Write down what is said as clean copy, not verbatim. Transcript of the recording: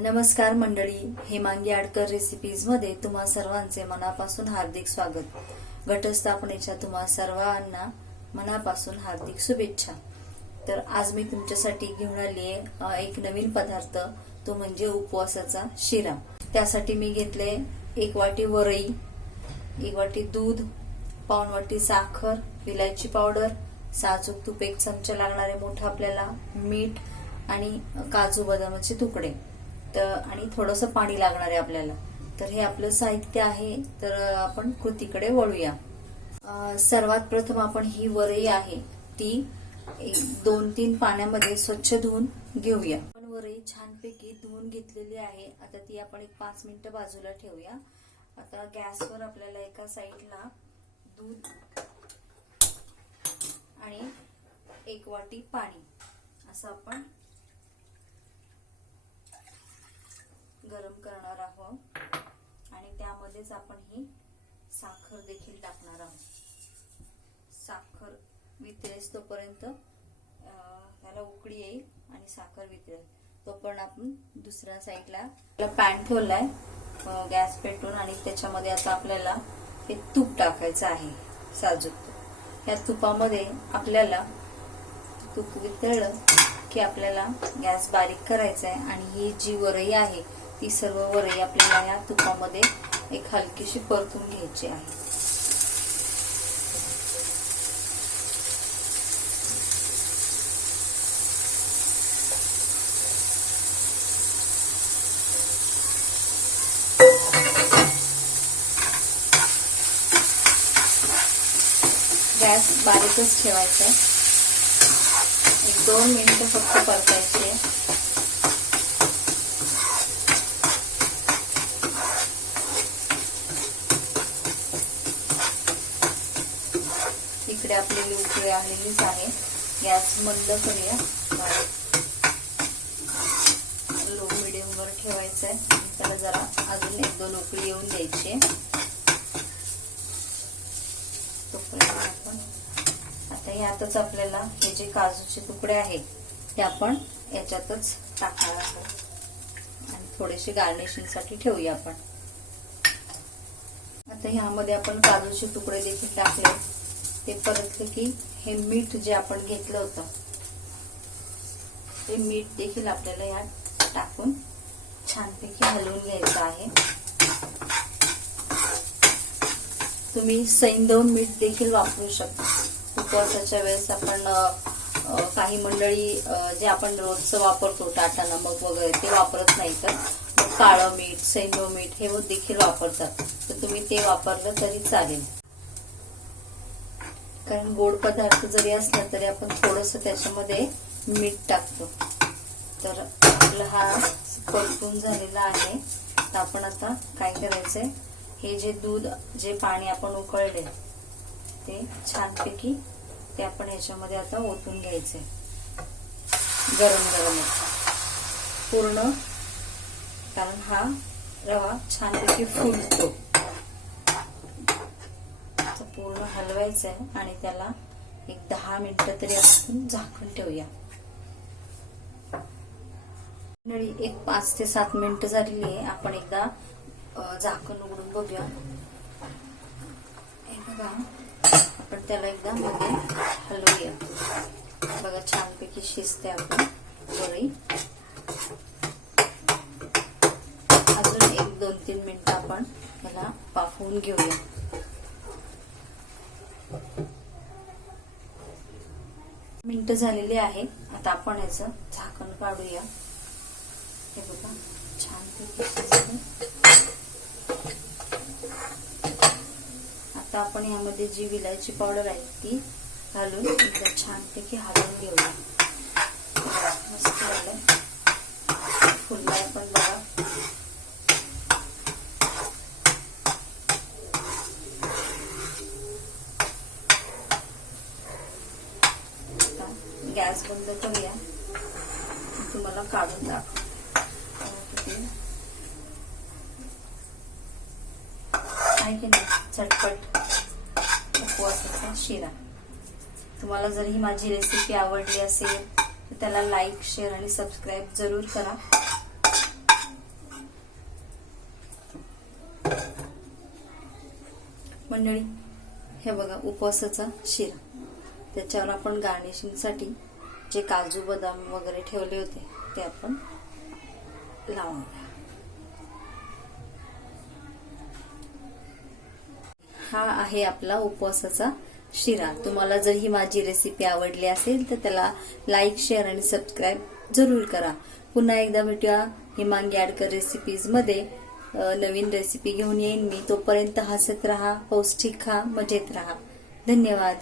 नमस्कार मंडळी, हेमांगी आडकर रेसिपीज मध्ये तुम्हा सर्वांचे मनापासून हार्दिक स्वागत। घटस्थापनेच्या तुम्हा सर्वांना मनापासून हार्दिक शुभेच्छा। तर आज मी तुमच्यासाठी घेऊन आली आहे एक नवीन पदार्थ, तो म्हणजे उपवासाचा शिरा। त्यासाठी मी घेतले 1 वाटी वरई, 1 वाटी दूध, पाऊण वाटी साखर, विलायची पावडर, साजूक तूप 1 चमचा लागणारे मोठा आपल्याला, मीठ आणि काजू बदामाचे तुकडे आणि थोडंसं पाणी लागणार आहे आपल्याला। तर हे आपलं साहित्य आहे। तर आपण कृतीकडे वळूया। सर्वात प्रथम आपण ही वरई आहे ती 2-3 पाण्यामध्ये स्वच्छ धुवून घेऊया। आपण वरई छानपैकी धुवून घेतलेली आहे। आता ती आपण 5 मिनिटं बाजूला ठेवूया। आता गॅसवर आपल्याला एका साईडला दूध आणि 1 वाटी पाणी असं आपण गरम करणार आहोत आणि त्यामध्येच आपण ही साखर देखील टाकणार आहोत। साखर वितळेस तोपर्यंत त्याला उकळी येईल आणि साखर वितळेल तोपर्यंत आपण दुसऱ्या साईडला पॅन ठेवलाय गॅस पेटवून आणि त्याच्यामध्ये आता आपल्याला हे तूप टाकायचं आहे, साजूक तूप। या तुपामध्ये आपल्याला तूप वितळलं की आपल्याला गॅस बारीक करायचा आहे आणि ही जी वरई आहे ती सर्व वरई आपल्याला या तुपामध्ये एक हलकीशी परतून घ्यायची आहे। गॅस बारीकच ठेवायचा आहे। 1-2 मिनिटं फक्त परतायचे। इकडे आपली उकळी आलेलीच आहे। गॅस मंद करूया, लो मीडियम वर ठेवायचं आहे। त्याला जरा अजून 1-2 उकळी येऊन द्यायची। तोपर्यंत आपण आता यातच आपल्याला हे जे काजूचे तुकडे आहेत ते आपण याच्यातच टाकणार आहोत आणि थोडेसे गार्निशिंग साठी ठेवूया आपण। आता ह्यामध्ये आपण काजूचे तुकडे देखील टाकले। ते परतले की हे मीठ जे आपण घेतलं होतं ते मीठ देखील आपल्याला यात टाकून छानपैकी हलवून घ्यायचं आहे। तुम्ही सैंधव मीठ देखील वापरू शकता। उपवासाच्या वेळेस आपण काही मंडळी जे आपण रोजचं वापरतो टाटा नमक वगैरे ते वापरत नाही, तर काळं मीठ, सैंधव मीठ हे देखील वापरतात। तर तुम्ही ते वापरलं तरी चालेल, कारण गोड पदार्थ जरी असला तरी आपण थोडंसं त्याच्यामध्ये मीठ टाकतो। तर आपला हा परतून झालेला आहे। तर आपण आता काय करायचंय, हे जे दूध जे पाणी आपण उकळले ते छानपैकी ते आपण ह्याच्यामध्ये आता ओतून घ्यायचंय गरम गरम पूर्ण, कारण हा रवा छानपैकी फुलतो। पूर्ण हलवायचं आहे आणि त्याला एक 10 मिनिटं तरी आपण झाकून ठेवूया। एक 5 ते 7 मिनिटं झालेली आहे। आपण एकदा झाकण उघडून बघूया। हे बघा, आपण त्याला एकदा मध्ये हलवूया। बघा छानपैकी शिजते आपण वरई। अजून 1-2-3 मिनिटं आपण त्याला वाफवून घेऊया। मिनिटं झालेली आहे। आता आपण याचं झाकण काढूया। हे बघा छानपैकी शिजते। आता आपण यामध्ये जी विलायची पावडर आहे ती घालून एकदा छानपैकी हलवून घेऊया। मस्त झालंय, फुललाय पण बघा। गॅस बंद करूया, तुम्हाला काढून दाखवते। आहे की नाही झटपट उपवासाचा शिरा। तुम्हाला जर ही माझी रेसिपी आवडली असेल त्याला लाईक, शेअर आणि सबस्क्राईब जरूर करा. मंडळी, हे बघा उपवासाचा शिरा. त्याच्यावर आपण गार्निशिंग साठी जे काजू बदाम वगैरे ठेवले होते ते आपण लावूया. हा आहे आपला उपवासाचा शिरा. तुम्हाला जर ही माझी रेसिपी आवडली असेल तर त्याला लाईक, शेअर आणि सबस्क्राईब जरूर करा. पुन्हा एकदा भेटूया हेमांगी आडकर रेसिपीज मध्ये. नवीन रेसिपी घेऊन येईन मी. तोपर्यंत हसत राहा, पौष्टिक खा, मजेत राहा. धन्यवाद.